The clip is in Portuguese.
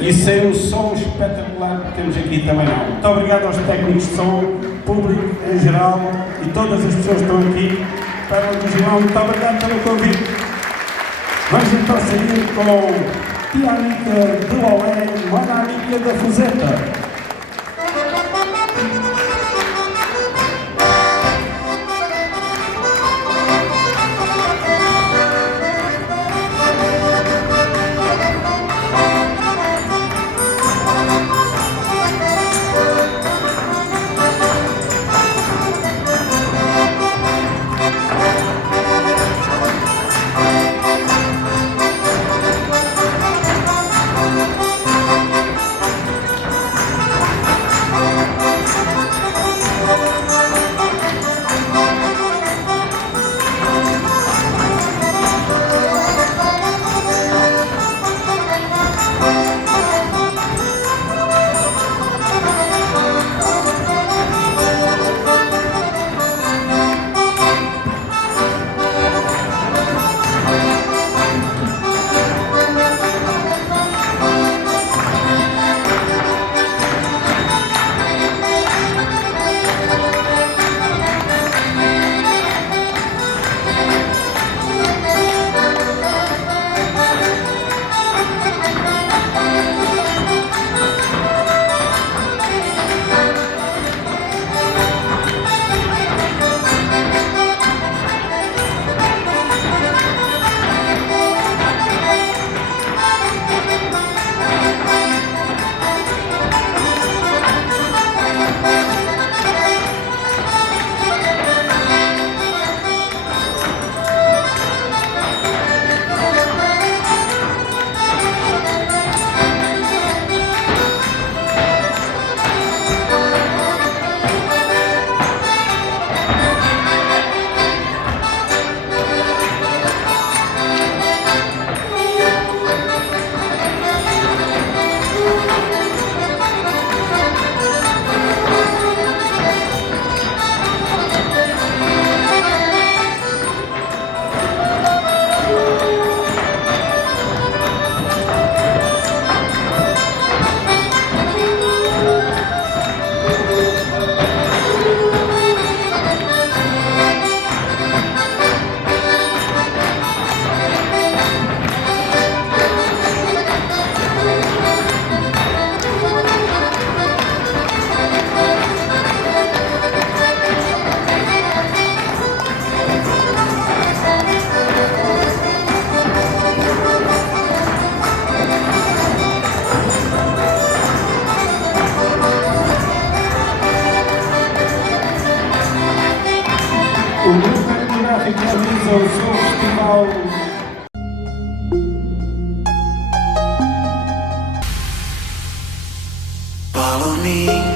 e sem o som espetacular que temos aqui também não. Muito obrigado aos técnicos de som, público em geral e todas as pessoas que estão aqui para o Regional. Muito obrigado pelo convite. Vamos então sair com Tia Anitta de Lolé, Mana Anitta da Fuseta. O grupo etnográfico realiza o seu festival. Follow me.